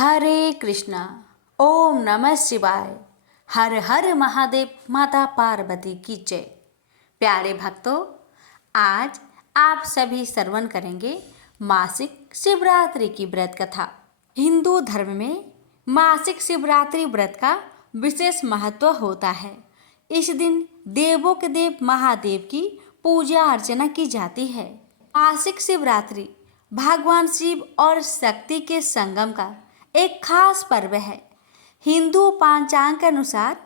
हरे कृष्णा। ओम नमः शिवाय। हर हर महादेव। माता पार्वती की जय। प्यारे भक्तों, आज आप सभी श्रवण करेंगे मासिक शिवरात्रि की व्रत कथा। हिंदू धर्म में मासिक शिवरात्रि व्रत का विशेष महत्व होता है। इस दिन देवों के देव महादेव की पूजा अर्चना की जाती है। मासिक शिवरात्रि भगवान शिव और शक्ति के संगम का एक खास पर्व है। हिंदू पंचांग के अनुसार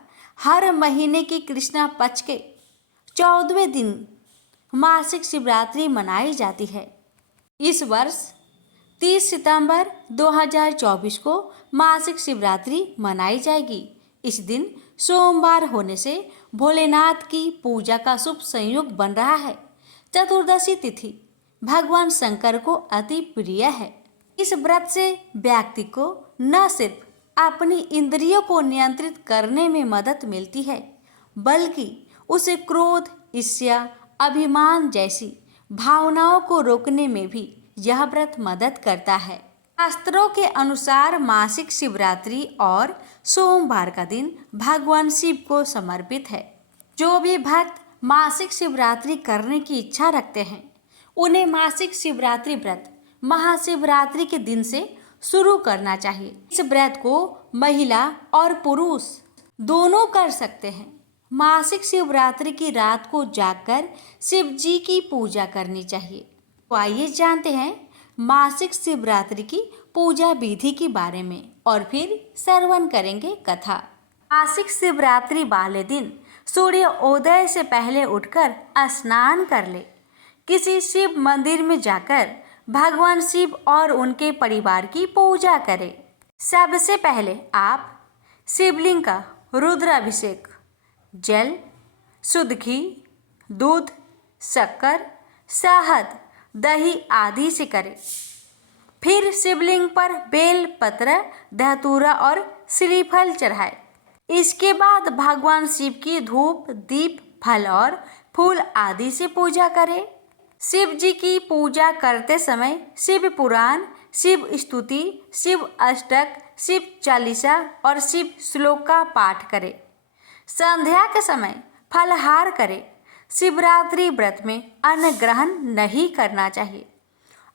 हर महीने की कृष्णा पक्ष के 14वें दिन मासिक शिवरात्रि मनाई जाती है। इस वर्ष 30 सितंबर 2024 को मासिक शिवरात्रि मनाई जाएगी। इस दिन सोमवार होने से भोलेनाथ की पूजा का शुभ संयोग बन रहा है। चतुर्दशी तिथि भगवान शंकर को अति प्रिय है। इस व्रत से व्यक्ति को न सिर्फ अपनी इंद्रियों को नियंत्रित करने में मदद मिलती है, बल्कि उसे क्रोध, ईर्ष्या, अभिमान जैसी भावनाओं को रोकने में भी यह व्रत मदद करता है। शास्त्रों के अनुसार मासिक शिवरात्रि और सोमवार का दिन भगवान शिव को समर्पित है। जो भी भक्त मासिक शिवरात्रि करने की इच्छा रखते हैं, उन्हें मासिक शिवरात्रि व्रत महाशिवरात्रि के दिन से शुरू करना चाहिए। इस व्रत को महिला और पुरुष दोनों कर सकते हैं। मासिक शिवरात्रि की रात को जागकर शिव जी की पूजा करनी चाहिए। तो आइए जानते हैं मासिक शिवरात्रि की पूजा विधि के बारे में और फिर श्रवण करेंगे कथा। मासिक शिवरात्रि वाले दिन सूर्योदय से पहले उठकर स्नान कर ले। किसी शिव मंदिर में जाकर भगवान शिव और उनके परिवार की पूजा करें। सबसे पहले आप शिवलिंग का रुद्राभिषेक जल, शुद्ध घी, दूध, शक्कर, शहद, दही आदि से करें। फिर शिवलिंग पर बेल पत्र, धतूरा और श्रीफल चढ़ाएं। इसके बाद भगवान शिव की धूप, दीप, फल और फूल आदि से पूजा करें। शिव जी की पूजा करते समय शिव पुराण, शिव स्तुति, शिव अष्टक, शिव चालीसा और शिव श्लोक का पाठ करें। संध्या के समय फलहार करें। शिवरात्रि व्रत में अन्न ग्रहण नहीं करना चाहिए।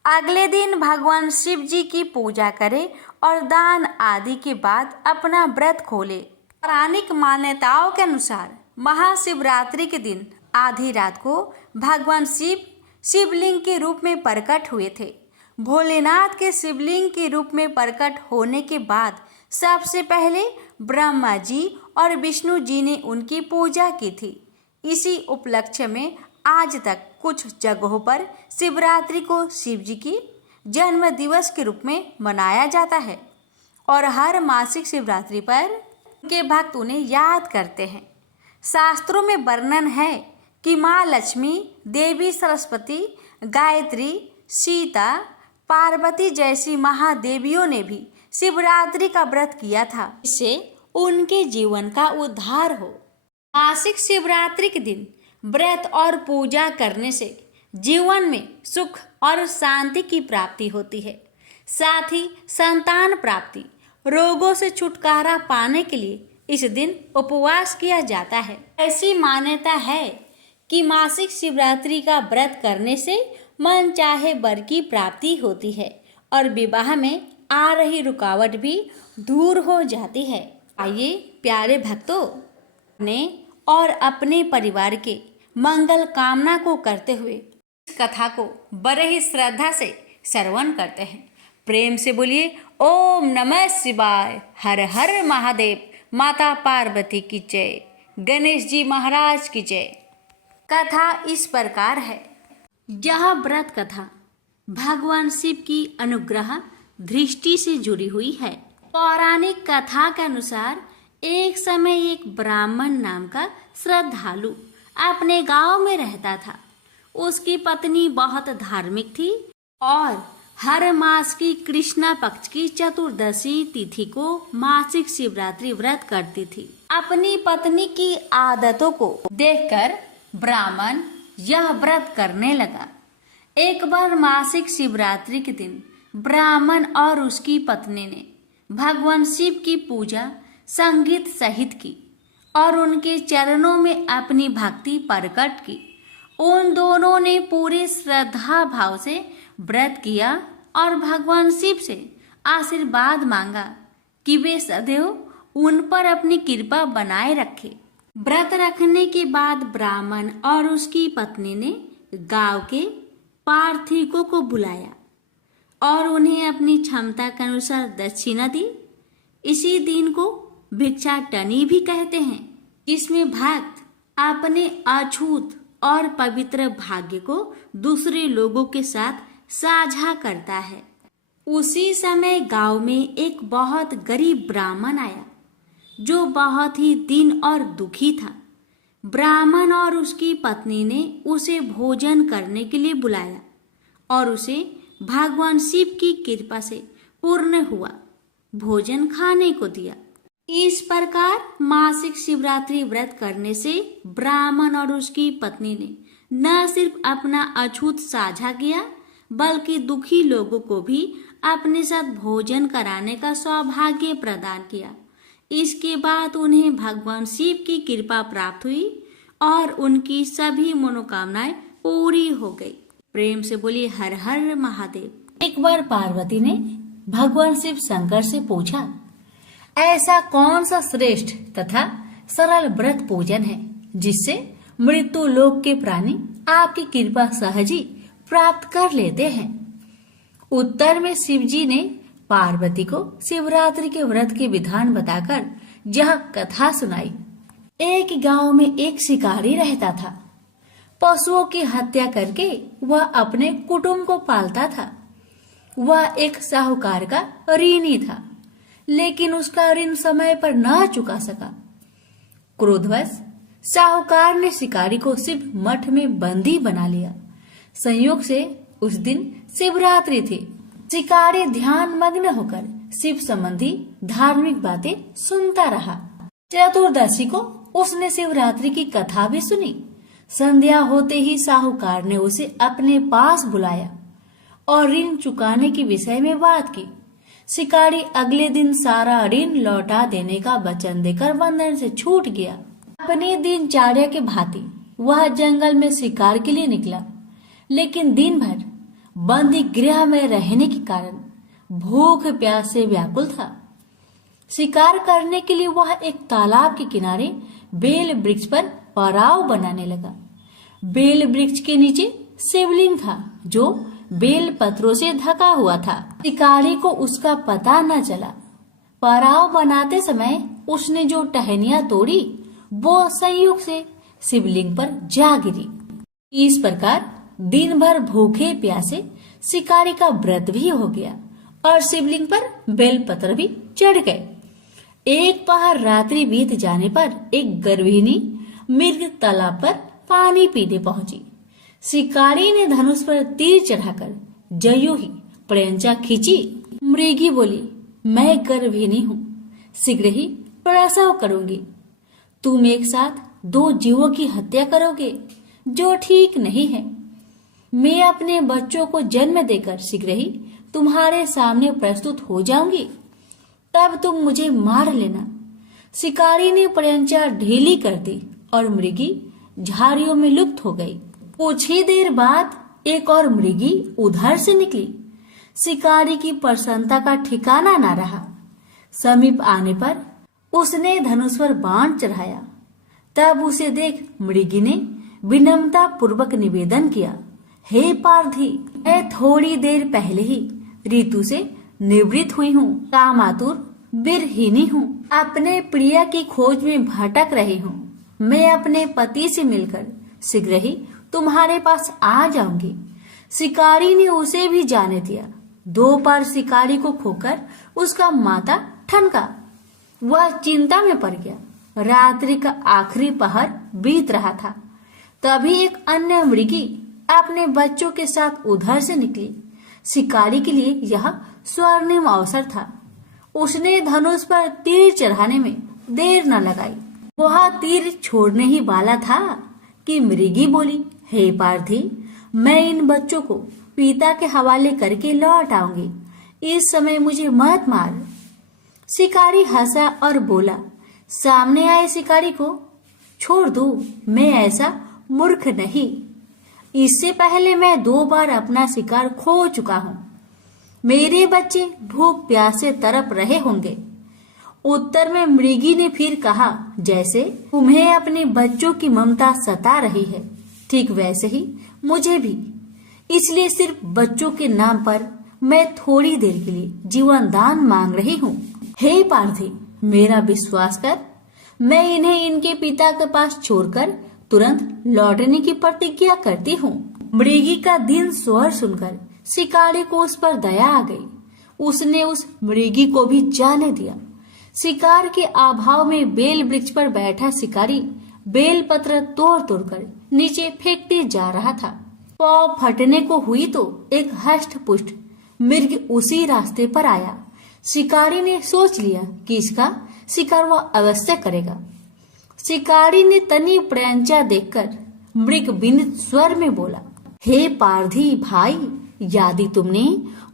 अगले दिन भगवान शिव जी की पूजा करें और दान आदि के बाद अपना व्रत खोलें। पौराणिक मान्यताओं के अनुसार महाशिवरात्रि के दिन आधी रात को भगवान शिव शिवलिंग के रूप में प्रकट हुए थे। भोलेनाथ के शिवलिंग के रूप में प्रकट होने के बाद सबसे पहले ब्रह्मा जी और विष्णु जी ने उनकी पूजा की थी। इसी उपलक्ष्य में आज तक कुछ जगहों पर शिवरात्रि को शिव जी की जन्म दिवस के रूप में मनाया जाता है और हर मासिक शिवरात्रि पर उनके भक्त उन्हें याद करते हैं। शास्त्रों में वर्णन है कि माँ लक्ष्मी, देवी सरस्वती, गायत्री, सीता, पार्वती जैसी महादेवियों ने भी शिवरात्रि का व्रत किया था, इससे उनके जीवन का उद्धार हो। मासिक शिवरात्रि के दिन व्रत और पूजा करने से जीवन में सुख और शांति की प्राप्ति होती है। साथ ही संतान प्राप्ति, रोगों से छुटकारा पाने के लिए इस दिन उपवास किया जाता है। ऐसी मान्यता है कि मासिक शिवरात्रि का व्रत करने से मन चाहे वर की प्राप्ति होती है और विवाह में आ रही रुकावट भी दूर हो जाती है। आइए प्यारे भक्तों, अपने और अपने परिवार के मंगल कामना को करते हुए इस कथा को बड़े ही श्रद्धा से श्रवण करते हैं। प्रेम से बोलिए ओम नमः शिवाय। हर हर महादेव। माता पार्वती की जय। गणेश जी महाराज की जय। कथा इस प्रकार है। यह व्रत कथा भगवान शिव की अनुग्रह दृष्टि से जुड़ी हुई है। पौराणिक कथा के अनुसार एक समय एक ब्राह्मण नाम का श्रद्धालु अपने गांव में रहता था। उसकी पत्नी बहुत धार्मिक थी और हर मास की कृष्णा पक्ष की चतुर्दशी तिथि को मासिक शिवरात्रि व्रत करती थी। अपनी पत्नी की आदतों को देखकर ब्राह्मण यह व्रत करने लगा। एक बार मासिक शिवरात्रि के दिन ब्राह्मण और उसकी पत्नी ने भगवान शिव की पूजा संगीत सहित की और उनके चरणों में अपनी भक्ति प्रकट की। उन दोनों ने पूरे श्रद्धा भाव से व्रत किया और भगवान शिव से आशीर्वाद मांगा कि वे सदैव उन पर अपनी कृपा बनाए रखे। व्रत रखने के बाद ब्राह्मण और उसकी पत्नी ने गांव के पार्थिकों को बुलाया और उन्हें अपनी क्षमता के अनुसार दक्षिणा दी। इसी दिन को भिक्षाटनी भी कहते हैं, जिसमें भक्त अपने अछूत और पवित्र भाग्य को दूसरे लोगों के साथ साझा करता है। उसी समय गांव में एक बहुत गरीब ब्राह्मण आया जो बहुत ही दीन और दुखी था। ब्राह्मण और उसकी पत्नी ने उसे भोजन करने के लिए बुलाया और उसे भगवान शिव की कृपा से पूर्ण हुआ भोजन खाने को दिया। इस प्रकार मासिक शिवरात्रि व्रत करने से ब्राह्मण और उसकी पत्नी ने न सिर्फ अपना अछूत साझा किया बल्कि दुखी लोगों को भी अपने साथ भोजन कराने का सौभाग्य प्रदान किया। इसके बाद उन्हें भगवान शिव की कृपा प्राप्त हुई और उनकी सभी मनोकामनाएं पूरी हो गई। प्रेम से बोलिए हर हर महादेव। एक बार पार्वती ने भगवान शिव शंकर से पूछा, ऐसा कौन सा श्रेष्ठ तथा सरल व्रत पूजन है जिससे मृत्यु लोक के प्राणी आपकी कृपा सहज ही प्राप्त कर लेते हैं। उत्तर में शिवजी ने पार्वती को शिवरात्रि के व्रत के विधान बताकर यह कथा सुनाई। एक गांव में एक शिकारी रहता था। पशुओं की हत्या करके वह अपने कुटुंब को पालता था। वह एक साहूकार का ऋणी था, लेकिन उसका ऋण समय पर न चुका सका। क्रोधवश साहूकार ने शिकारी को शिव मठ में बंदी बना लिया। संयोग से उस दिन शिवरात्रि थी। शिकारी ध्यान मग्न होकर शिव संबंधी धार्मिक बातें सुनता रहा। चतुर्दशी को उसने शिवरात्रि की कथा भी सुनी। संध्या होते ही साहूकार ने उसे अपने पास बुलाया और ऋण चुकाने के विषय में बात की। शिकारी अगले दिन सारा ऋण लौटा देने का वचन देकर बंधन से छूट गया। अपनी दिनचर्या के भांति वह जंगल में शिकार के लिए निकला, लेकिन दिन भर बंदी गृह में रहने के कारण भूख प्यास से व्याकुल था। शिकार करने के लिए वह एक तालाब के किनारे बेल वृक्ष पर पड़ाव बनाने लगा। बेल वृक्ष के नीचे शिवलिंग था जो बेल पत्रों से ढका हुआ था। शिकारी को उसका पता न चला। पड़ाव बनाते समय उसने जो टहनियां तोड़ी वो संयोग से शिवलिंग पर जा गिरी। इस प्रकार दिन भर भूखे प्यासे शिकारी का व्रत भी हो गया और शिवलिंग पर बेलपत्र भी चढ़ गए। एक पहर रात्रि बीत जाने पर एक गर्भिणी मृग तालाब पर पानी पीने पहुंची। शिकारी ने धनुष पर तीर चढ़ाकर जयो ही प्रयंचा खींची। मृगी बोली, मैं गर्भिणी हूँ, शीघ्र ही प्रसव करूंगी। तुम एक साथ 2 जीवों की हत्या करोगे जो ठीक नहीं है। मैं अपने बच्चों को जन्म देकर शीघ्र ही तुम्हारे सामने प्रस्तुत हो जाऊंगी, तब तुम मुझे मार लेना। शिकारी ने प्रयंचा ढीली कर दी और मृगी झाड़ियों में लुप्त हो गई। कुछ ही देर बाद एक और मृगी उधर से निकली। शिकारी की प्रसन्नता का ठिकाना न रहा। समीप आने पर उसने धनुष पर बाण चढ़ाया। तब उसे देख मृगी ने विनम्रता पूर्वक निवेदन किया, हे पार्थी, मैं थोड़ी देर पहले ही ऋतु से निवृत्त हुई हूँ, कामातुर वीरहीनी हूँ, अपने प्रिय की खोज में भटक रही हूँ। मैं अपने पति से मिलकर शीघ्र ही तुम्हारे पास आ जाऊंगी। शिकारी ने उसे भी जाने दिया। 2 बार शिकारी को खोकर उसका माथा ठनका। वह चिंता में पड़ गया। रात्रि का आखिरी पहर बीत रहा था। तभी एक अन्य मृगी अपने बच्चों के साथ उधर से निकली। शिकारी के लिए यह स्वर्णिम अवसर था। उसने धनुष पर तीर चढ़ाने में देर न लगाई। वह तीर छोड़ने ही वाला था कि मृगी बोली, हे पार्थी, मैं इन बच्चों को पिता के हवाले करके लौट आऊंगी। इस समय मुझे मत मार। शिकारी हंसा और बोला, सामने आए शिकारी को छोड़ दो, मैं ऐसा मूर्ख नहीं। इससे पहले मैं 2 बार अपना शिकार खो चुका हूँ। मेरे बच्चे भूख प्यास से तड़प रहे होंगे। उत्तर में मृगी ने फिर कहा, जैसे तुम्हें अपने बच्चों की ममता सता रही है, ठीक वैसे ही मुझे भी। इसलिए सिर्फ बच्चों के नाम पर मैं थोड़ी देर के लिए जीवन दान मांग रही हूँ। हे पार्थी, मेरा विश्वास कर, मैं इन्हें इनके पिता के पास छोड़कर तुरंत लौटने की प्रतिज्ञा करती हूँ। मृगी का दीन स्वर सुनकर शिकारी को उस पर दया आ गई। उसने उस मृगी को भी जाने दिया। शिकार के अभाव में बेल वृक्ष पर बैठा शिकारी बेल पत्र तोड़ तोड़कर नीचे फेंकते जा रहा था। पाँव फटने को हुई तो एक हष्ट पुष्ट मृग उसी रास्ते पर आया। शिकारी ने सोच लिया कि इसका शिकार वह अवश्य करेगा। शिकारी ने तनी प्रयंचा देखकर मृग विनीत स्वर में बोला, हे पारधी भाई, यदि तुमने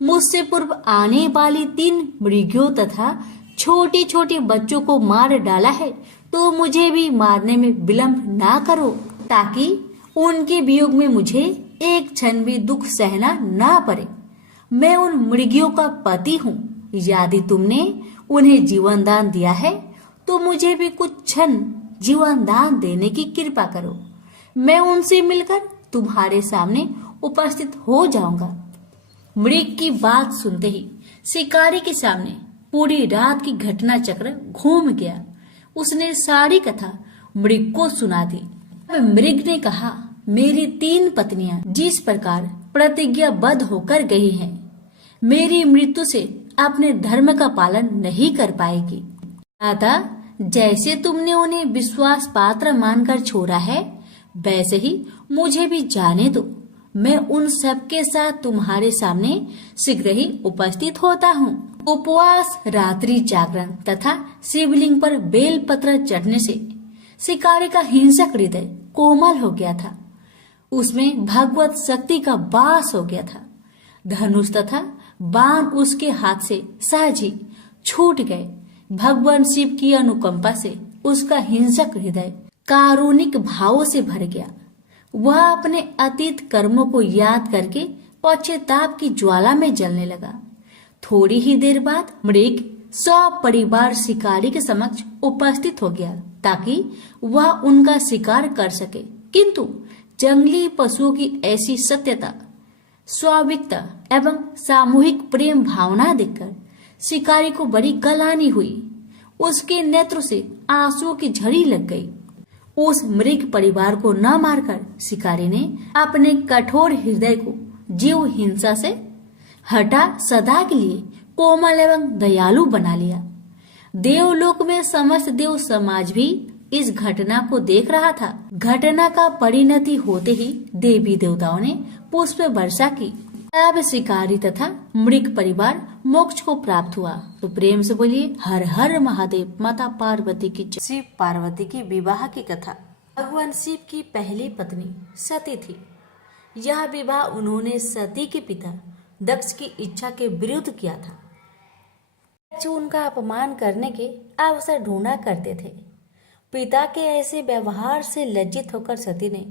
मुझसे पूर्व आने वाली 3 मृगियों तथा छोटे छोटे बच्चों को मार डाला है तो मुझे भी मारने में विलंब ना करो, ताकि उनके वियोग में मुझे एक क्षण भी दुख सहना ना पड़े। मैं उन मृगियों का पति हूँ। यदि तुमने उन्हें जीवन दान दिया है तो मुझे भी कुछ क्षण जीवन दान देने की कृपा करो। मैं उनसे मिलकर तुम्हारे सामने उपस्थित हो जाऊंगा। मृग की बात सुनते ही शिकारी के सामने पूरी रात की घटना चक्र घूम गया। उसने सारी कथा मृग को सुना दी। मृग ने कहा, मेरी 3 पत्नियां जिस प्रकार प्रतिज्ञाबद्ध होकर गई हैं, मेरी मृत्यु से अपने धर्म का पालन नहीं कर पाएगी। अतः जैसे तुमने उन्हें विश्वास पात्र मानकर छोड़ा है, वैसे ही मुझे भी जाने दो। मैं उन सबके साथ तुम्हारे सामने शीघ्र ही उपस्थित होता हूँ। उपवास, रात्रि जागरण तथा शिवलिंग पर बेल पत्र चढ़ने से शिकारी का हिंसक हृदय कोमल हो गया था। उसमें भगवत शक्ति का वास हो गया था। धनुष तथा बाण उसके हाथ से सहज ही छूट गए। भगवान शिव की अनुकंपा से उसका हिंसक हृदय कारुणिक भावों से भर गया। वह अपने अतीत कर्मों को याद करके पश्चाताप की ज्वाला में जलने लगा। थोड़ी ही देर बाद मृग सपरिवार शिकारी के समक्ष उपस्थित हो गया ताकि वह उनका शिकार कर सके। किंतु जंगली पशुओं की ऐसी सत्यता, स्वाभाविकता एवं सामूहिक प्रेम भावना देखकर शिकारी को बड़ी गलानी हुई। उसके नेत्र से आंसुओं की झड़ी लग गई। उस मृग परिवार को न मारकर शिकारी ने अपने कठोर हृदय को जीव हिंसा से हटा सदा के लिए कोमल एवं दयालु बना लिया। देवलोक में समस्त देव समाज भी इस घटना को देख रहा था। घटना का परिणति होते ही देवी देवताओं ने पुष्प वर्षा की। अब शिकारी तथा मृग परिवार मोक्ष को प्राप्त हुआ। तो प्रेम से बोलिए, हर हर महादेव। माता पार्वती की जय। शिव पार्वती की विवाह की कथा। भगवान शिव की पहली पत्नी सती थी। यह विवाह उन्होंने सती के पिता दक्ष की इच्छा के विरुद्ध किया था, जो उनका अपमान करने के अवसर ढूंढा करते थे। पिता के ऐसे व्यवहार से लज्जित होकर सती ने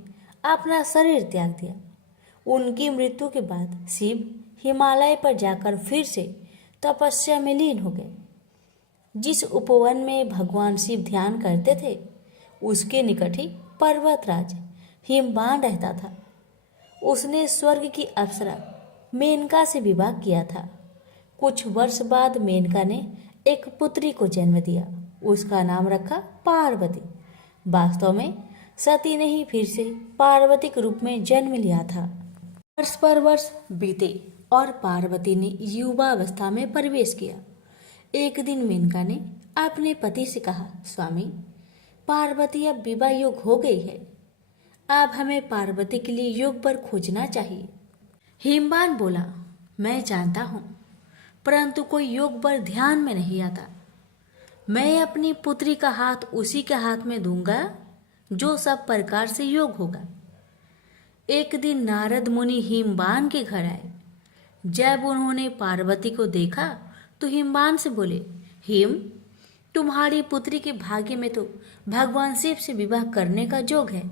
अपना शरीर त्याग दिया। उनकी मृत्यु के बाद शिव हिमालय पर जाकर फिर से तपस्या में लीन हो गए। जिस उपवन में भगवान शिव ध्यान करते थे, उसके निकट ही पर्वतराज हिमवान रहता था। उसने स्वर्ग की अप्सरा मेनका से विवाह किया था। कुछ वर्ष बाद मेनका ने एक पुत्री को जन्म दिया। उसका नाम रखा पार्वती। वास्तव में सती ने ही फिर से पार्वती के रूप में जन्म लिया था। वर्ष पर वर्ष बीते और पार्वती ने युवावस्था में प्रवेश किया। एक दिन मेनका ने अपने पति से कहा, स्वामी, पार्वती अब विवाह योग हो गई है। अब हमें पार्वती के लिए योग पर खोजना चाहिए। हिमवान बोला, मैं जानता हूँ, परंतु कोई योग पर ध्यान में नहीं आता। मैं अपनी पुत्री का हाथ उसी के हाथ में दूंगा जो सब प्रकार से योग होगा। एक दिन नारद मुनि हिमवान के घर आए। जब उन्होंने पार्वती को देखा तो हिमवान से बोले, हेम, तुम्हारी पुत्री के भाग्य में तो भगवान शिव से विवाह करने का योग है।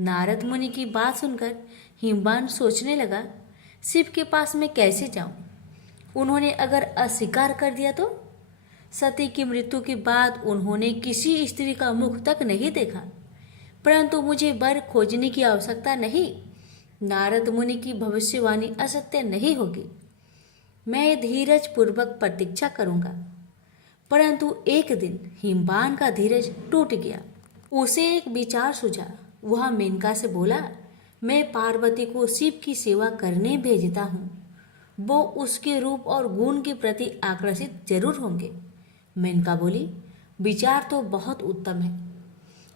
नारद मुनि की बात सुनकर हिमवान सोचने लगा, शिव के पास मैं कैसे जाऊं? उन्होंने अगर अस्वीकार कर दिया तो? सती की मृत्यु के बाद उन्होंने किसी स्त्री का मुख तक नहीं देखा। परंतु मुझे वर खोजने की आवश्यकता नहीं। नारद मुनि की भविष्यवाणी असत्य नहीं होगी। मैं धीरज पूर्वक प्रतीक्षा करूंगा। परंतु एक दिन हिमवान का धीरज टूट गया। उसे एक विचार सूझा। वह मेनका से बोला, मैं पार्वती को शिव की सेवा करने भेजता हूँ। वो उसके रूप और गुण के प्रति आकर्षित जरूर होंगे। मेनका बोली, विचार तो बहुत उत्तम है।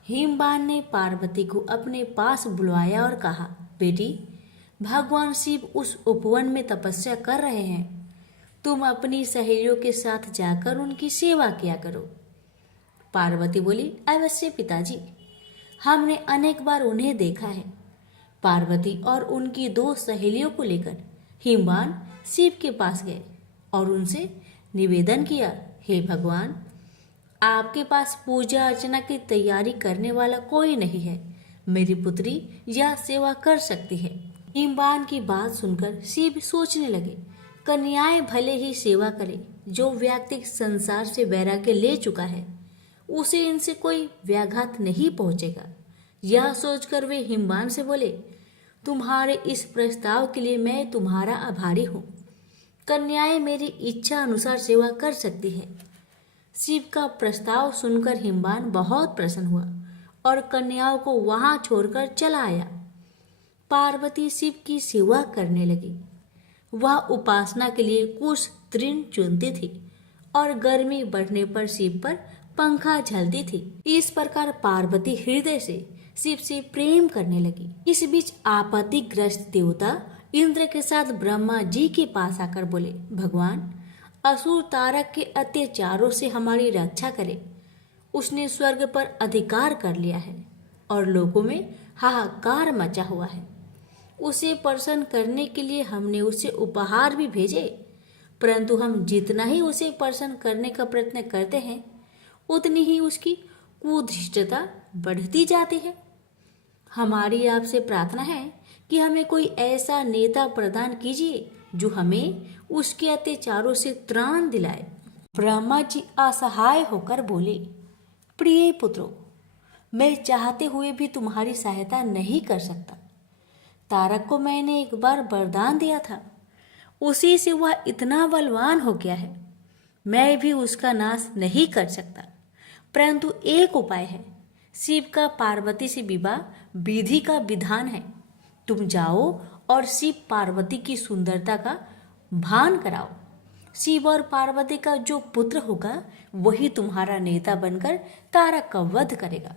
हिमवान ने पार्वती को अपने पास बुलवाया और कहा, बेटी, भगवान शिव उस उपवन में तपस्या कर रहे हैं। तुम अपनी सहेलियों के साथ जाकर उनकी सेवा किया करो। पार्वती बोली, अवश्य पिताजी, हमने अनेक बार उन्हें देखा है। पार्वती और उनकी 2 सहेलियों को लेकर हिमवान शिव के पास गए और उनसे निवेदन किया, हे भगवान, आपके पास पूजा अर्चना की तैयारी करने वाला कोई नहीं है। मेरी पुत्री यह सेवा कर सकती है। हिमवान की बात सुनकर शिव सोचने लगे, कन्याएं भले ही सेवा करे। जो व्यक्ति संसार से वैराग्य ले चुका है उसे इनसे कोई व्याघात नहीं पहुंचेगा। यह सोचकर वे हिमवान से बोले, तुम्हारे इस प्रस्ताव के लिए मैं तुम्हारा आभारी हूँ। कन्याएं मेरी इच्छा अनुसार सेवा कर सकती है। शिव का प्रस्ताव सुनकर हिमवान बहुत प्रसन्न हुआ और कन्याओं को वहां छोड़कर चला आया। पार्वती शिव की सेवा करने लगी। वह उपासना के लिए कुछ तृण चुनती थी और गर्मी बढ़ने पर शिव पर पंखा झलती थी। इस प्रकार पार्वती हृदय से शिव से प्रेम करने लगी। इस बीच आपत्तिग्रस्त देवता इंद्र के साथ ब्रह्मा जी के पास आकर बोले, भगवान, असुर तारक के अत्याचारों से हमारी रक्षा करे। उसने स्वर्ग पर अधिकार कर लिया है और लोगों में हाहाकार मचा हुआ है। उसे प्रसन्न करने के लिए हमने उसे उपहार भी भेजे, परंतु हम जितना ही उसे प्रसन्न करने का प्रयत्न करते हैं उतनी ही उसकी कुधृष्टता बढ़ती जाती है। हमारी आपसे प्रार्थना है कि हमें कोई ऐसा नेता प्रदान कीजिए जो हमें उसके अत्याचारों से त्राण दिलाए। ब्रह्मा जी असहाय होकर बोले, प्रिय पुत्रों, मैं चाहते हुए भी तुम्हारी सहायता नहीं कर सकता। तारक को मैंने एक बार वरदान दिया था, उसी से वह इतना बलवान हो गया है। मैं भी उसका नाश नहीं कर सकता। परंतु एक उपाय है। शिव का पार्वती से विवाह विधि का विधान है। तुम जाओ और शिव पार्वती की सुंदरता का भान कराओ। शिव और पार्वती का जो पुत्र होगा वही तुम्हारा नेता बनकर तारक का वध करेगा।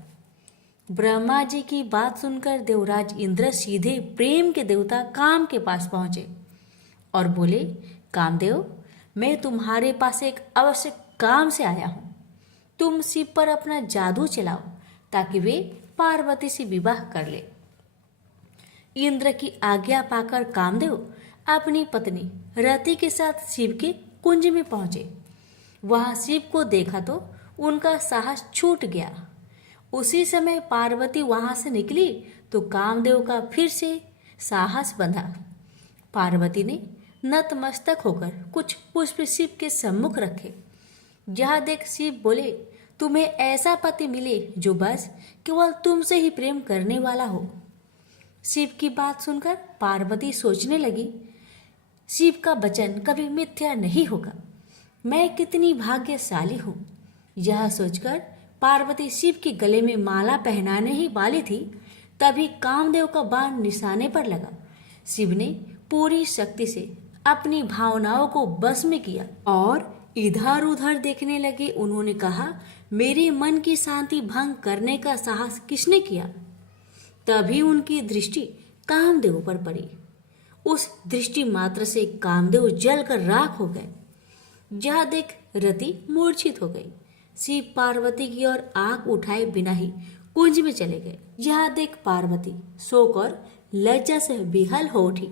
ब्रह्मा जी की बात सुनकर देवराज इंद्र सीधे प्रेम के देवता काम के पास पहुंचे और बोले, कामदेव, मैं तुम्हारे पास एक आवश्यक काम से आया हूं। तुम शिव पर अपना जादू चलाओ ताकि वे पार्वती से विवाह कर ले। इंद्र की आज्ञा पाकर कामदेव अपनी पत्नी रति के साथ शिव के कुंज में पहुंचे। वहां शिव को देखा तो उनका साहस छूट गया। उसी समय पार्वती वहां से निकली तो कामदेव का फिर से साहस बंधा। पार्वती ने नतमस्तक होकर कुछ पुष्प शिव के सम्मुख रखे। यह देख शिव बोले, तुम्हें ऐसा पति मिले जो बस केवल तुमसे ही प्रेम करने वाला हो। शिव की बात सुनकर पार्वती सोचने लगी, शिव का वचन कभी मिथ्या नहीं होगा। मैं कितनी भाग्यशाली हूँ। यह सोचकर पार्वती शिव के गले में माला पहनाने ही वाली थी, तभी कामदेव का बाण निशाने पर लगा। शिव ने पूरी शक्ति से अपनी भावनाओं को बस में किया और इधर उधर देखने लगे। उन्होंने कहा, मेरे मन की शांति भंग करने का साहस किसने किया? तभी उनकी दृष्टि कामदेव पर पड़ी। उस दृष्टि मात्र से कामदेव जलकर राख हो गए। यह देख रति मूर्छित हो गई। शिव पार्वती की ओर आंख उठाए बिना ही कुंज में चले गए। यह देख पार्वती शोक और लज्जा से विहल हो उठी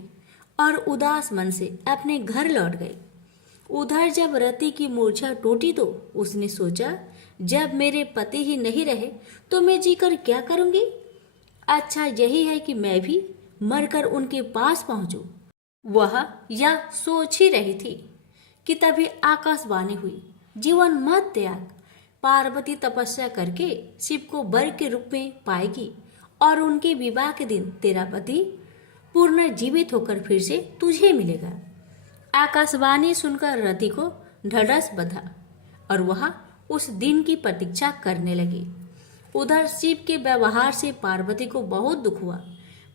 और उदास मन से अपने घर लौट गई। उधर जब रति की मूर्छा टूटी तो उसने सोचा, जब मेरे पति ही नहीं रहे तो मैं जीकर क्या करूंगी। अच्छा यही है कि मैं भी मरकर उनके पास पहुंचूं। वह यह सोच ही रही थी कि तभी आकाशवाणी हुई, जीवन मत त्याग। पार्वती तपस्या करके शिव को वर के रूप में पाएगी और उनके विवाह के दिन तेरा पति पूर्ण जीवित होकर फिर से तुझे मिलेगा। आकाशवाणी सुनकर रति को ढढ़स बंधा और वह उस दिन की प्रतीक्षा करने लगी। उधर शिव के व्यवहार से पार्वती को बहुत दुख हुआ,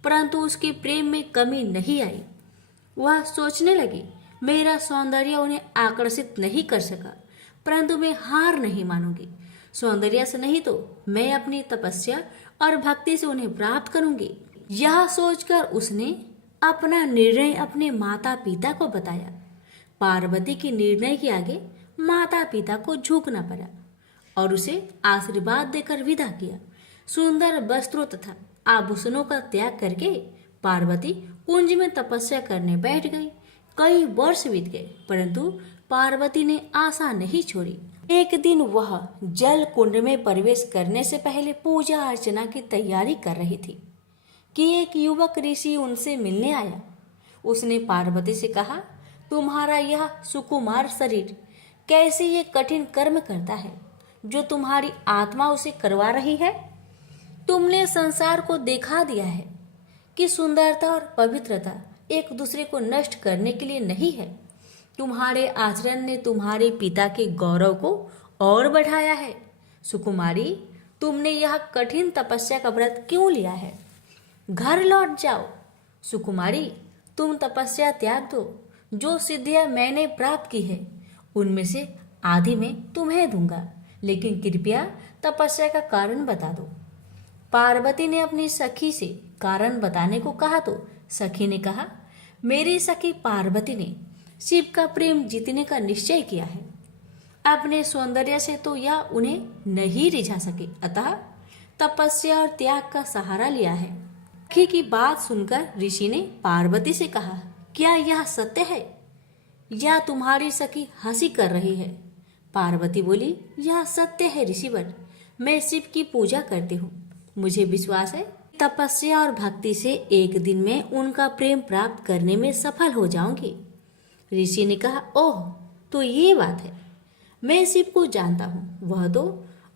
परंतु उसके प्रेम में कमी नहीं आई। वह सोचने लगी, मेरा सौंदर्य उन्हें आकर्षित नहीं कर सका, परंतु मैं हार नहीं मानूंगी। सौंदर्य से नहीं तो मैं अपनी तपस्या और भक्ति से उन्हें प्राप्त करूंगी। यह सोचकर उसने अपना निर्णय अपने माता पिता को बताया। पार्वती के निर्णय के आगे माता पिता को झुकना पड़ा और उसे आशीर्वाद देकर विदा किया। सुंदर वस्त्रों तथा आभूषणों का त्याग करके पार्वती कुंज में तपस्या करने बैठ गई। कई वर्ष बीत गए, परंतु पार्वती ने आशा नहीं छोड़ी। एक दिन वह जल कुंड में प्रवेश करने से पहले पूजा अर्चना की तैयारी कर रही थी कि एक युवक ऋषि उनसे मिलने आया। उसने पार्वती से कहा, तुम्हारा यह सुकुमार शरीर कैसे ये कठिन कर्म करता है जो तुम्हारी आत्मा उसे करवा रही है। तुमने संसार को दिखा दिया है कि सुंदरता और पवित्रता एक दूसरे को नष्ट करने के लिए नहीं है। तुम्हारे आचरण ने तुम्हारे पिता के गौरव को और बढ़ाया है। सुकुमारी, तुमने यह कठिन तपस्या का व्रत क्यों लिया है? घर लौट जाओ। सुकुमारी, तुम तपस्या त्याग दो। जो सिद्धियां मैंने प्राप्त की है उनमें से आधी मैं तुम्हें दूंगा, लेकिन कृपया तपस्या का कारण बता दो। पार्वती ने अपनी सखी से कारण बताने को कहा तो सखी ने कहा, मेरी सखी पार्वती ने शिव का प्रेम जीतने का निश्चय किया है। अपने सौंदर्य से तो यह उन्हें नहीं रिझा सके, अतः तपस्या और त्याग का सहारा लिया है। सखी की बात सुनकर ऋषि ने पार्वती से कहा, क्या यह सत्य है या तुम्हारी सखी हंसी कर रही है? पार्वती बोली, यह सत्य है ऋषिवर। मैं शिव की पूजा करती हूँ। मुझे विश्वास है तपस्या और भक्ति से एक दिन में उनका प्रेम प्राप्त करने में सफल हो जाऊंगी। ऋषि ने कहा, ओह, तो ये बात है। मैं शिव को जानता हूँ। वह तो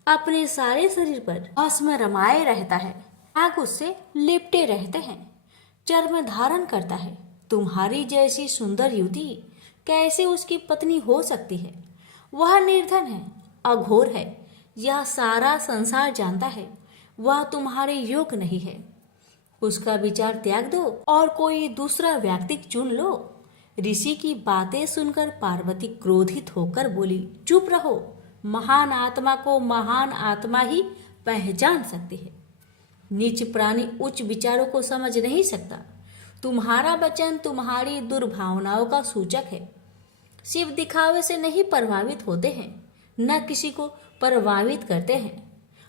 अपने सारे शरीर पर भस्म रमाए रहता है, आग उससे लिपटे रहते हैं, चर्म धारण करता है। तुम्हारी जैसी सुंदर युवती कैसे उसकी पत्नी हो सकती है? वह निर्धन है, अघोर है, यह सारा संसार जानता है। वह तुम्हारे योग्य नहीं है। उसका विचार त्याग दो और कोई दूसरा व्यक्ति चुन लो। ऋषि की बातें सुनकर पार्वती क्रोधित होकर बोली, चुप रहो। महान आत्मा को महान आत्मा ही पहचान सकती है। नीच प्राणी उच्च विचारों को समझ नहीं सकता। तुम्हारा वचन तुम्हारी दुर्भावनाओं का सूचक है। शिव दिखावे से नहीं प्रभावित होते हैं, न किसी को प्रभावित करते हैं।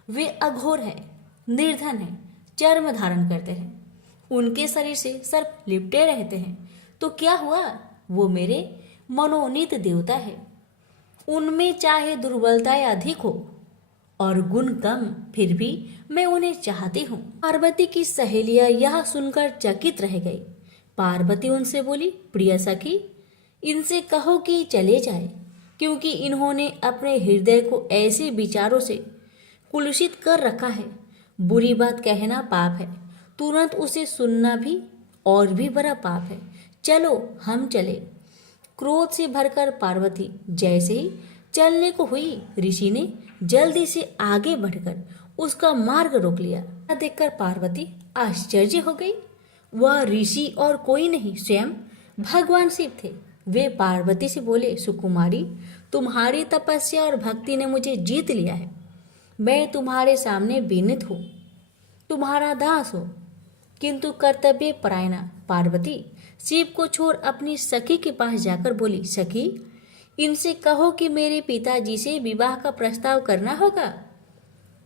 वे अघोर है, निर्धन है, चर्म धारण करते हैं, उनके शरीर से सर्प लिपटे रहते हैं। तो क्या हुआ? वो मेरे मनोनीत देवता है। उनमें चाहे दुर्बलताएं अधिक हो और गुण कम, फिर भी मैं उन्हें चाहती हूँ। पार्वती की सहेलियां यह सुनकर चकित रह गई। पार्वती उनसे बोली, प्रिय सखी, इनसे कहो कि चले जाए, क्योंकि इन्होंने अपने हृदय को ऐसे विचारों से कुलुषित कर रखा है। बुरी बात कहना पाप है, तुरंत उसे सुनना भी और भी बड़ा पाप है। चलो हम चले। क्रोध से भरकर पार्वती जैसे ही चलने को हुई, ऋषि ने जल्दी से आगे बढ़कर उसका मार्ग रोक लिया। देखकर पार्वती आश्चर्य हो गई। वह ऋषि और कोई नहीं, स्वयं भगवान शिव थे। वे पार्वती से बोले, सुकुमारी, तुम्हारी तपस्या और भक्ति ने मुझे जीत लिया है। मैं तुम्हारे सामने विनीत हूँ, तुम्हारा दास हूँ। किंतु कर्तव्य परायणा पार्वती शिव को छोड़ अपनी सखी के पास जाकर बोली, सखी, इनसे कहो कि मेरे पिताजी से विवाह का प्रस्ताव करना होगा।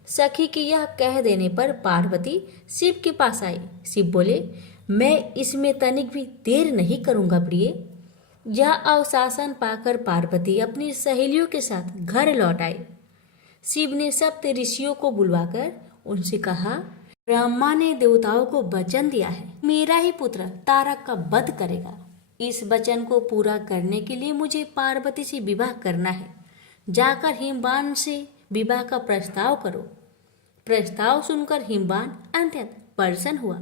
सखी की यह कह देने पर पार्वती शिव के पास आई। शिव बोले, मैं इसमें तनिक भी देर नहीं करूँगा प्रिय। यह अवशासन पाकर पार्वती अपनी सहेलियों के साथ घर लौट आई। शिव ने सप्त ऋषियों को बुलवाकर उनसे कहा, ब्रह्मा ने देवताओं को वचन दिया है, मेरा ही पुत्र तारक का वध करेगा। इस वचन को पूरा करने के लिए मुझे पार्वती से विवाह करना है। जाकर हिमवान से विवाह का प्रस्ताव करो। प्रस्ताव सुनकर हिमवान अत्यंत प्रसन्न हुआ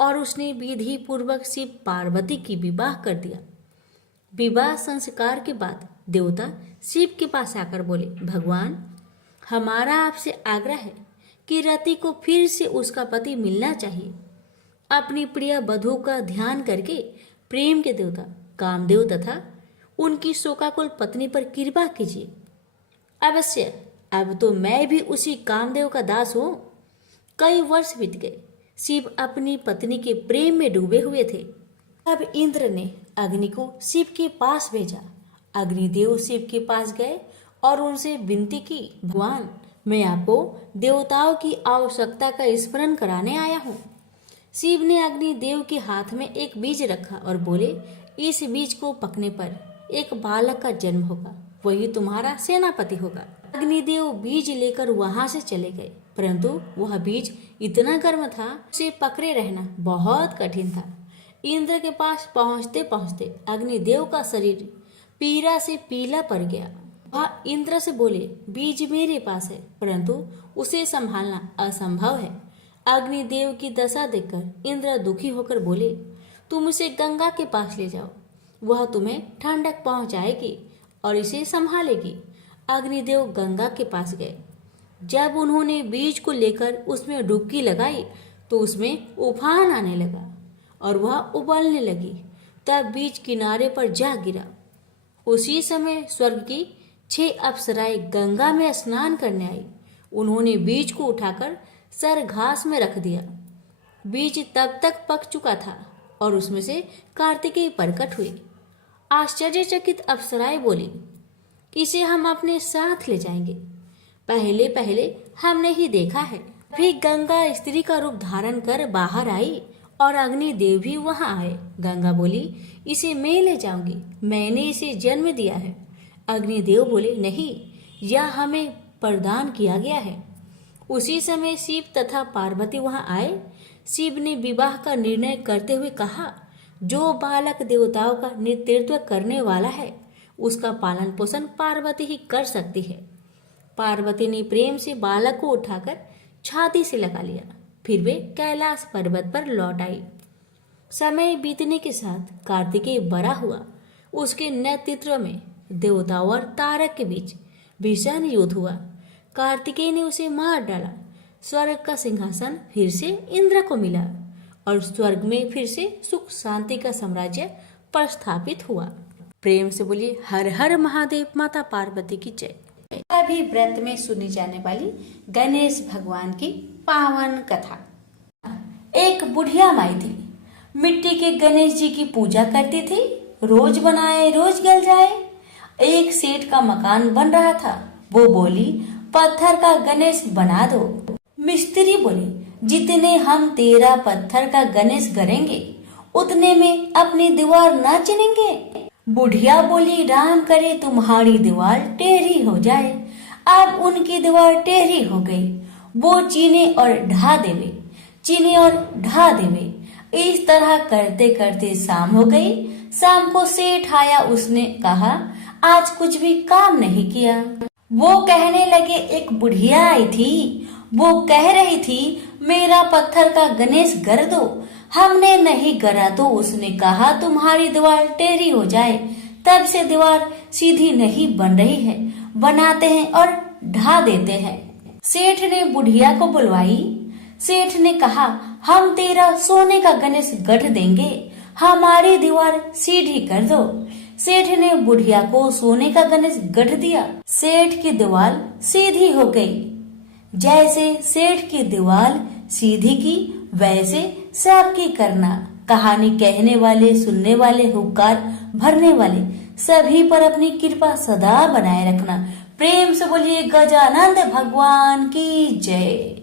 और उसने विधि पूर्वक शिव पार्वती की विवाह कर दिया। विवाह संस्कार के बाद देवता शिव के पास आकर बोले, भगवान, हमारा आपसे आग्रह है कि रति को फिर से उसका पति मिलना चाहिए। अपनी प्रिय वधू का ध्यान करके प्रेम के देवता कामदेव तथा उनकी शोकाकुल पत्नी पर कृपा कीजिए। अवश्य, अब तो मैं भी उसी कामदेव का दास हूँ। कई वर्ष बीत गए। शिव अपनी पत्नी के प्रेम में डूबे हुए थे। अब इंद्र ने अग्नि को शिव के पास भेजा। अग्निदेव शिव के पास गए और उनसे विनती की, भगवान, मैं आपको देवताओं की आवश्यकता का स्मरण कराने आया हूँ। शिव ने अग्निदेव के हाथ में एक बीज रखा और बोले, इस बीज को पकने पर एक बालक का जन्म होगा, वही तुम्हारा सेनापति होगा। अग्निदेव बीज लेकर वहां से चले गए, परंतु वह बीज इतना गर्म था, उसे पकड़े रहना बहुत कठिन था। इंद्र के पास पहुंचते पहुंचते अग्निदेव का शरीर पीड़ा से पीला पड़ गया। वह इंद्र से बोले, बीज मेरे पास है, परंतु उसे संभालना असंभव है। अग्निदेव की दशा देखकर इंद्र दुखी होकर बोले, तुम इसे गंगा के पास ले जाओ, वह तुम्हें ठंडक पहुंचाएगी और इसे संभालेगी। अग्निदेव गंगा के पास गए। जब उन्होंने बीज को लेकर उसमें डुबकी लगाई तो उसमें उफान आने लगा और वह उबलने लगी। तब बीज किनारे पर जा गिरा। उसी समय स्वर्ग की 6 अप्सराएं गंगा में स्नान करने आई। उन्होंने बीज को उठाकर सर घास में रख दिया। बीज तब तक पक चुका था और उसमें से कार्तिकेय प्रकट हुए। आश्चर्यचकित अप्सराएं बोली, इसे हम अपने साथ ले जाएंगे। पहले पहले हमने ही देखा है। फिर गंगा स्त्री का रूप धारण कर बाहर आई और अग्निदेव भी वहां आए। गंगा बोली, इसे मैं ले जाऊंगी, मैंने इसे जन्म दिया है। अग्निदेव बोले, नहीं, यह हमें प्रदान किया गया है। उसी समय शिव तथा पार्वती वहां आए। शिव ने विवाह का निर्णय करते हुए कहा, जो बालक देवताओं का नेतृत्व करने वाला है उसका पालन पोषण पार्वती ही कर सकती है। पार्वती ने प्रेम से बालक को उठाकर छाती से लगा लिया। फिर वे कैलाश पर्वत पर लौट आई। समय बीतने के साथ कार्तिकेय बड़ा हुआ। उसके नेतृत्व में देवताओं और तारक के बीच भीषण युद्ध हुआ। कार्तिकेय ने उसे मार डाला। स्वर्ग का सिंहासन फिर से इंद्र को मिला और स्वर्ग में फिर से सुख शांति का साम्राज्य प्रस्थापित हुआ। प्रेम से बोलिए, हर हर महादेव, माता पार्वती की जय। अभी व्रत में सुनी जाने वाली गणेश भगवान की पावन कथा। एक बुढ़िया माई थी, मिट्टी के गणेश जी की पूजा करती थी। रोज बनाए रोज गल जाए। एक सेठ का मकान बन रहा था। वो बोली, पत्थर का गणेश बना दो। मिस्त्री बोले, जितने हम तेरा पत्थर का गणेश करेंगे उतने में अपनी दीवार ना चिनेंगे। बुढ़िया बोली, राम करे तुम्हारी दीवार टेढ़ी हो जाए। अब उनकी दीवार टेढ़ी हो गई। वो चीने और ढा देवे, चीने और ढा देवे। इस तरह करते करते शाम हो गई। शाम को सेठ आया। उसने कहा, आज कुछ भी काम नहीं किया। वो कहने लगे, एक बुढ़िया आई थी, वो कह रही थी मेरा पत्थर का गणेश कर दो। हमने नहीं करा तो उसने कहा तुम्हारी दीवार टेढ़ी हो जाए। तब से दीवार सीधी नहीं बन रही है। बनाते हैं और ढा देते हैं। सेठ ने बुढ़िया को बुलवाई। सेठ ने कहा, हम तेरा सोने का गणेश गढ़ देंगे, हमारी दीवार सीधी कर दो। सेठ ने बुढ़िया को सोने का गणेश गढ़ दिया। सेठ की दीवार सीधी हो गई। जैसे सेठ की दीवार सीधी की, वैसे सबकी करना। कहानी कहने वाले, सुनने वाले, हुक्कार भरने वाले सभी पर अपनी कृपा सदा बनाए रखना। प्रेम से बोलिए गजानंद भगवान की जय।